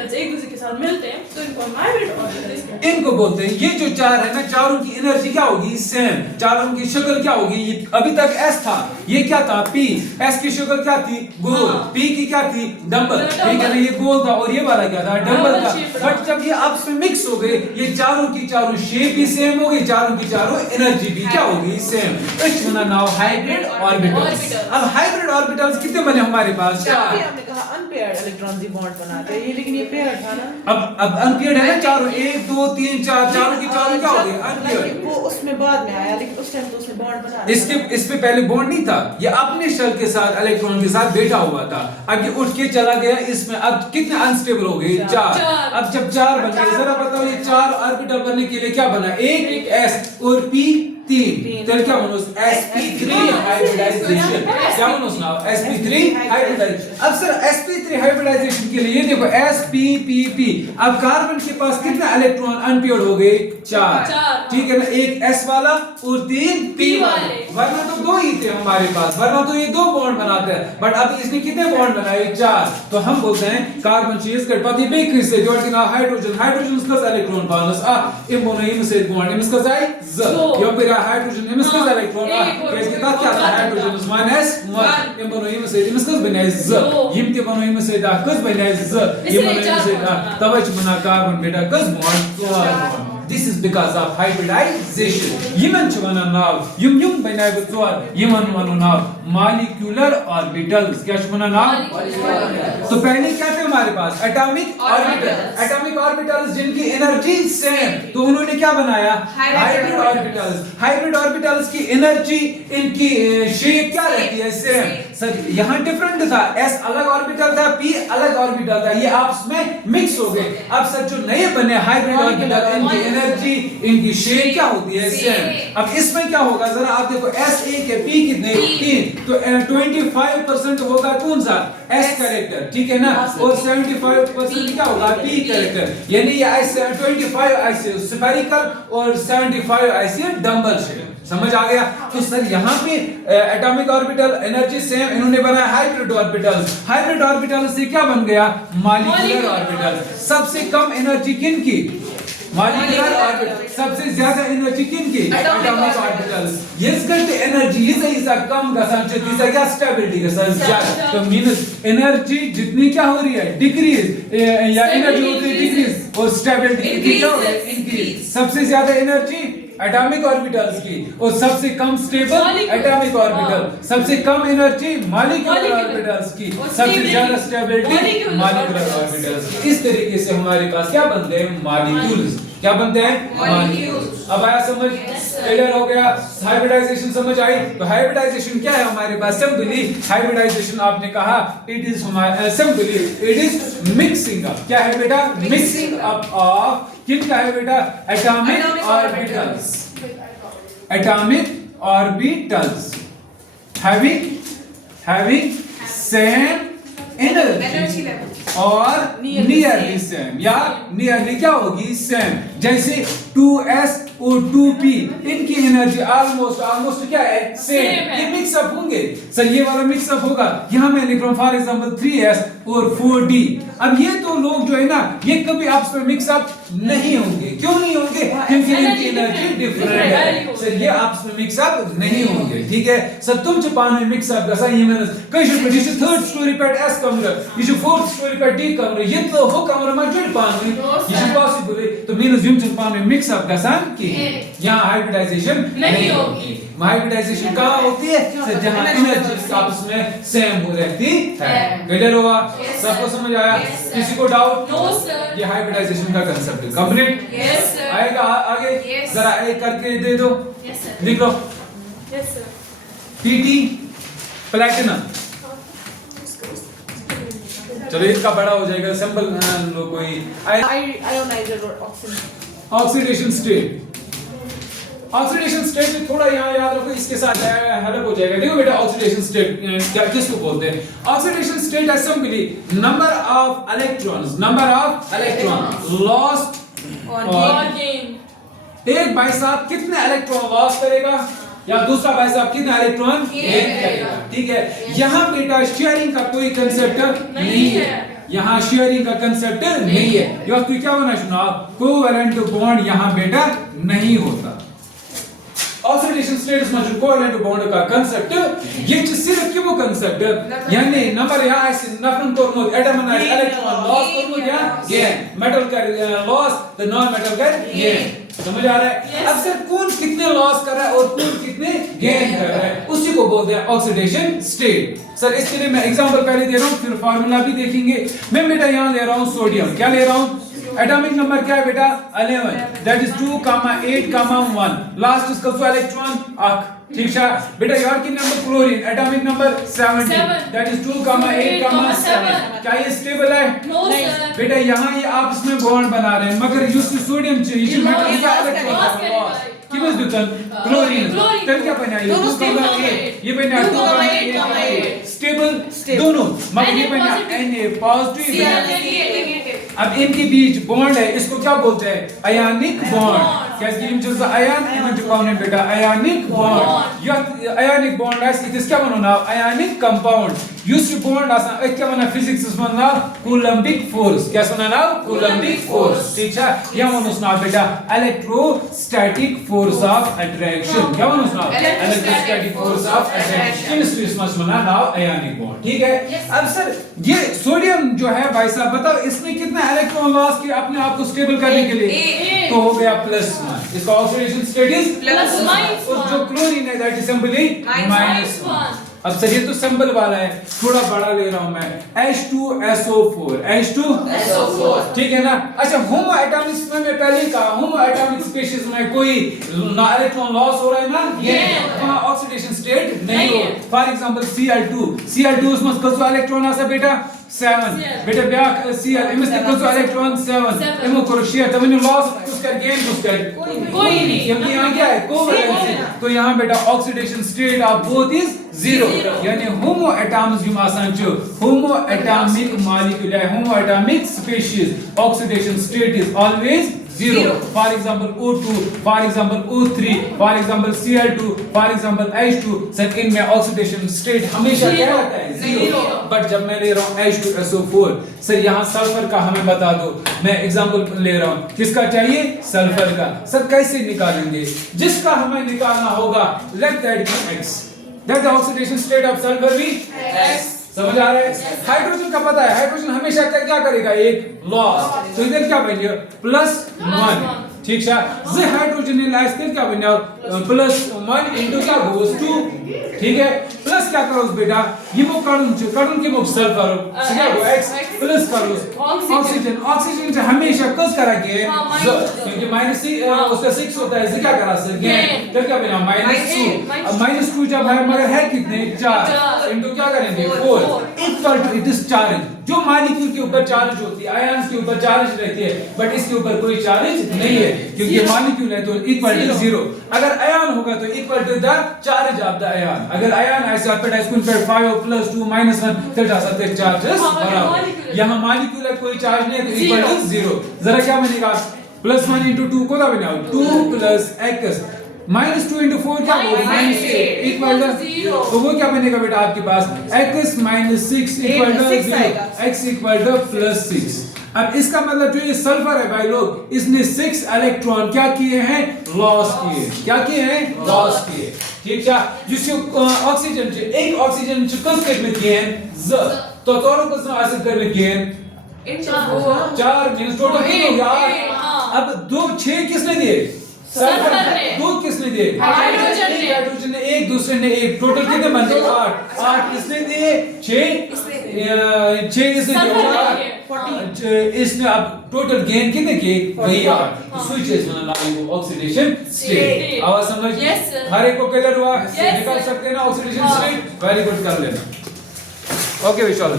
Orbitals एक दूसरे के साथ मिलते हैं तो इनको हम हाइब्रिड ऑर्बिटल्स कहते हैं। इनको बोलते हैं। ये जो चार है ना, चारों की एनर्जी क्या होगी? सेम। चारों की शक्ल क्या होगी? ये अभी तक एस था, ये क्या था? पी। एस की शक्ल क्या थी? गोल। पी की क्या थी? डंबल। ठीक है ना, ये गोल था और ये वाला क्या था? डंबल था। बट जब ये आपस में मिक्स हो गए, ये चारों की चारों शेप भी सेम हो गई, चारों की चारों एनर्जी भी क्या होगी? Same. It's now hybrid orbitals. अब हाइब्रिड ऑर्बिटल्स कितने बने हमारे पास? चार। हमने कहा अनपेयर्ड इलेक्ट्रॉन्स ही बॉन्ड बनाते हैं, ये लेकिन ये पेयर्ड था ना। अब अनपेयर्ड है ना चारों, 1 2 3 4, चारों की चारों क्या हो गई? अनपेयर्ड। वो उसमें बाद में आया, लेकिन उस टाइम तो उसने बॉन्ड बना इस पे पहले बॉन्ड नहीं था, ये अपने शेल के साथ इलेक्ट्रॉन के साथ बैठा हुआ था। अब ये उठ के चला गया इसमें। अब कितने अनस्टेबल हो गए? चार। अब जब चार बन गए, जरा बताओ ये चार ऑर्बिटल बनने के लिए क्या बना? एक एस और पी 3। तो क्या बनो? sp3 hybridisation. क्या बनो ना? sp3 hybridisation. अब सर sp3 हाइब्रिडाइजेशन के लिए ये देखो sp अब कार्बन के पास कितना इलेक्ट्रॉन अनपेयर्ड हो गए? 4। ठीक है ना, एक s वाला और 3 p वाले। वरना तो दो ही थे हमारे पास, वरना तो ये दो बॉन्ड बनाते हैं। बट अब इसने कितने बॉन्ड बनाए? 4। तो हम बोलते हैं कार्बन चीज कर पाती बेकris gördina hydrogen skaz elektron bağınız immunayımız bond imiz kazay z yok hydrogen imiz kaz elektron kes kita kya tha hydrogen minus 1 immunayımız imiz kaz benay z yimti immunayımız da kaz benay z immunayımız da tavach bana carbon beta kaz bond. This is because of hybridization. Yiman chwana nav yum benay butwar yiman wanu nav molecular orbitals. क्या चुना नाम? तो पहले क्या थे हमारे पास? Atomic orbital. Atomic orbitals जिनकी एनर्जी सेम, तो उन्होंने क्या बनाया? Hybrid orbitals. हाइब्रिड ऑर्बिटल्स की एनर्जी, इनकी शेप क्या रहती है? सेम। सर यहाँ डिफरेंट था, एस अलग ऑर्बिटल था, पी अलग ऑर्बिटल था, ये आपस में मिक्स हो गए। अब सर जो नए बने हाइब्रिड ऑर्बिटल, इनकी एनर्जी, इनकी शेप क्या होती है? सेम। अब इसमें क्या होगा? जरा आप देखो, एस एक है, पी कितने? 3। तो 25% होगा कौन सा? S character. ठीक है ना, और 75% क्या होगा? P character. यानी ये 25 ऐसे स्फेरिकल और 75 ऐसे डंबल शेप। समझ आ गया? तो सर यहाँ पे एटॉमिक ऑर्बिटल एनर्जी सेम, इन्होंने बनाया हाइब्रिड ऑर्बिटल। हाइब्रिड ऑर्बिटल से क्या बन गया? Molecular orbital. सबसे कम एनर्जी किन की? Molecular orbital. सबसे ज्यादा एनर्जी किन की? Atomic orbitals. यसगंटे एनर्जी इसे कम गसान छे, क्या स्टेबिलिटी के साथ ज्यादा। तो मींस एनर्जी जितनी क्या हो रही है? डिक्रीज, या एनर्जी हो रही है डिक्रीज, और स्टेबिलिटी क्या हो रही है? इंक्रीज। सबसे ज्यादा एनर्जी एटॉमिक ऑर्बिटल्स की, और सबसे कम स्टेबल एटॉमिक ऑर्बिटल। सबसे कम एनर्जी मॉलिक्यूलर ऑर्बिटल्स की, सबसे ज्यादा स्टेबिलिटी मॉलिक्यूलर ऑर्बिटल्स की। इस तरीके से हमारे पास क्या बनते हैं? मॉलिक्यूल्स। क्या बनते हैं? मॉलिक्यूल्स। अब आया समझ? क्लियर हो गया? हाइब्रिडाइजेशन समझ आई? तो हाइब्रिडाइजेशन क्या है हमारे पास? सिंपली हाइब्रिडाइजेशन आपने कहा it is simply it is mixing up. क्या है बेटा? मिक्सिंग अप ऑफ किन का है बेटा? Atomic orbitals. Atomic orbitals having same energy और नियरली सेम, या नियरली क्या होगी? सेम। जैसे 2s और 2p, इनकी एनर्जी ऑलमोस्ट क्या है? सेम। ये मिक्सअप होंगे सर, ये वाला मिक्सअप होगा। यहाँ मैं लिख रहा हूँ फॉर एग्जांपल 3s और 4d। अब ये तो लोग जो है ना, ये कभी आपस में मिक्सअप नहीं होंगे। क्यों नहीं होंगे? क्योंकि इनकी एनर्जी डिफरेंट है सर, ये आपस में मिक्सअप नहीं होंगे। ठीक है सर, तुम पान में मिक्सअप गसा ये कशर पे ये थर्ड स्टोरी पे s कमरा, ये फोर्थ स्टोरी पे d कमरा, ये तो हो कमरा में जुड़ पान में ये पॉसिबल है। तो मींस युम पान में मिक्सअप गसान कि यहाँ हाइब्रिडाइजेशन नहीं होगी। हाइब्रिडाइजेशन कहाँ होती है? सर जहाँ एनर्जी आपस में सेम हो रहती है। क्लियर हुआ? सबको समझ आया? किसी को डाउट? No sir. ये हाइब्रिडाइजेशन का कांसेप्ट है। कंप्लीट? Yes sir. आएगा आगे? Yes. जरा एक करके दे दो। Yes sir. लिख लो। Yes sir. Pt platinum. चलो इसका बड़ा हो जाएगा, सिंपल लो कोई। आयोनाइजर और oxygen. Oxidation state. Oxidation state थोड़ा यहाँ याद रखो, इसके साथ हेल्प हो जाएगा। देखो बेटा, ऑक्सीडेशन स्टेट क्या किसको बोलते हैं? ऑक्सीडेशन स्टेट है simply number of electrons lost और गेन। एक भाई साहब कितने इलेक्ट्रॉन लॉस करेगा, या दूसरा भाई साहब कितना इलेक्ट्रॉन गेन करेगा। ठीक है, यहाँ बेटा शेयरिंग का कोई कंसेप्ट नहीं है। यहाँ शेयरिंग का कंसेप्ट नहीं है। या तो क्या होना सुना, कोवेलेंट बॉन्ड यहाँ बेटा नहीं होता। ऑक्सीडेशन स्टेटस में जो कोवेलेंट बॉन्ड का कंसेप्ट ये सिर्फ क्यों कंसेप्ट यानी नंबर यहाँ ऐसे नफरन कोरमोद एटम एंड इलेक्ट्रॉन लॉस कोरमोद या गेन मेटल का लॉस द नॉन मेटल का गेन। समझ आ रहा है? अब सर कौन कितने लॉस कर रहा है और कौन कितने गेन कर रहा है उसी को बोलते हैं ऑक्सीडेशन स्टेट। सर इसके लिए मैं एग्जांपल पहले दे रहा हूं फिर फार्मूला भी देखेंगे। मैं बेटा यहां ले रहा हूं सोडियम, क्या ले रहा हूं, एटॉमिक नंबर क्या है बेटा 11, दैट इज 2, 8, 1, लास्ट इसका जो इलेक्ट्रॉन आख, ठीक है बेटा। यार की number chlorine atomic number 17, that is 2, 8, 7। क्या ये स्टेबल है? No sir. बेटा यहाँ ये आपस में बॉन्ड बना रहे हैं मगर जो सोडियम चाहिए ये मेटल का इलेक्ट्रॉन किमस दुकान क्लोरीन तब क्या बना ये 2,8 ये बना 2,8 स्टेबल दोनों मगर ये बना Na पॉजिटिव। अब इनके बीच बॉन्ड है, इसको क्या बोलते हैं, आयनिक बॉन्ड। कैसे इन जो आयन इवन जो कौन है बेटा आयनिक बॉन्ड। यह आयनिक बॉन्ड है इस क्या बनो आयनिक कंपाउंड यूज्ड बॉन्ड आसा क्या बना फिजिक्स में ना कूलम्बिक फोर्स। क्या सुना ना कूलम्बिक फोर्स, ठीक है। यह मनो सुना बेटा इलेक्ट्रोस्टैटिक फोर्स ऑफ अट्रैक्शन। क्या मनो सुना electrostatic force of attraction. Chemistry में सुना ना आयनिक बॉन्ड, ठीक है। अब सर ये सोडियम जो है भाई साहब बताओ इसने कितना इलेक्ट्रॉन लॉस किया अपने आप को स्टेबल करने के लिए, तो हो गया +1। इसका ऑक्सीडेशन स्टेट इज +1 और जो क्लोरीन है दैट इज सिंपली -1। अब सर ये तो सिंबल वाला है, थोड़ा बड़ा ले रहा हूं मैं H2SO4 H2SO4, ठीक है ना। अच्छा होमो एटॉमिक्स में मैं पहले ही कहा होमो एटॉमिक स्पीशीज में कोई ना इलेक्ट्रॉन लॉस हो रहा है ना ये वहां ऑक्सीडेशन स्टेट नहीं हो। फॉर एग्जांपल Cl2 उसमें कितना इलेक्ट्रॉन आसा बेटा 7 बेटा ब्याक Cl इमेज कितना इलेक्ट्रॉन 7 इमो क्रोशिया तवने लॉस उसका गेन उसका कोई नहीं क्योंकि यहां क्या है कोवैलेंसी। तो यहां बेटा oxidation state of both is 0 यानी होमो एटॉम्स जो आसान जो होमो एटॉमिक मॉलिक्यूल है होमो atomic species oxidation state is always 0। For example O2, for example O3, for example Cl2, for example H2, sir इनमें ऑक्सीडेशन स्टेट हमेशा क्या रहता है 0। बट जब मैं ले रहा हूं H2SO4 सर यहां सल्फर का हमें बता दो, मैं एग्जांपल ले रहा हूं किसका चाहिए सल्फर का। सर कैसे निकालेंगे, जिसका हमें निकालना होगा let that be X, that the oxidation state of sulphur be X। समझ आ रहा है? हाइड्रोजन का पता है हाइड्रोजन हमेशा क्या करेगा एक लॉस, तो इधर क्या बन गया +1, ठीक है। जे हाइड्रोजन ने लाइस क्या बन गया +1 इनटू क्या गोस 2, ठीक है। प्लस क्या करो बेटा ये वो कार्बन के वो सल्फर क्या हो X प्लस करो ऑक्सीजन से हमेशा कस करा के क्योंकि उसका 6 होता है इसे क्या करा सकते हैं तो क्या बना -2। अब -2 जब है मगर है कितने 4 इनटू क्या करेंगे 4 equal to it is charge. जो मॉलिक्यूल के ऊपर चार्ज होती है आयंस के ऊपर चार्ज रहती है बट इसके ऊपर कोई चार्ज नहीं है क्योंकि ये मॉलिक्यूल है तो इक्वल टू 0। अगर आयन होगा तो equal to the charge of the ion. अगर आयन ऐसे आपका डाइस्कून पर 5 + 2 -1 फिर जा सकते हैं चार्जेस बराबर। यहां मॉलिक्यूल है कोई चार्ज नहीं है तो इक्वल टू 0। जरा क्या बनेगा +1 * 2 को बनेगा 2 + x -2 * 4 क्या होगा -8 इक्वल टू 0। तो वो क्या बनेगा बेटा आपके पास x - 6 equal to 0 x equal to +6। अब इसका मतलब जो ये सल्फर है भाई लोग इसने 6 इलेक्ट्रॉन क्या किए हैं लॉस किए। क्या किए हैं लॉस किए, ठीक है। जिसको ऑक्सीजन से एक ऑक्सीजन से कस करने किए हैं ज तो तोरो को हासिल करने किए हैं 4 मींस टोटल कितने हो गया। अब 2 6 किसने दिए सल्फर ने, 2 किसने दिए हाइड्रोजन ने, एक दूसरे ने एक, टोटल कितने बन गए 8 किसने दिए 6 इसने दिए इसने। अब टोटल गेन कितने किए वही 8 स्विच इसमें लगाई वो ऑक्सीडेशन स्टेट। आवाज समझ हर एक को क्लियर हुआ, निकाल सकते हैं ना ऑक्सीडेशन स्टेट। वेरी गुड कर लेना। ओके विशाल।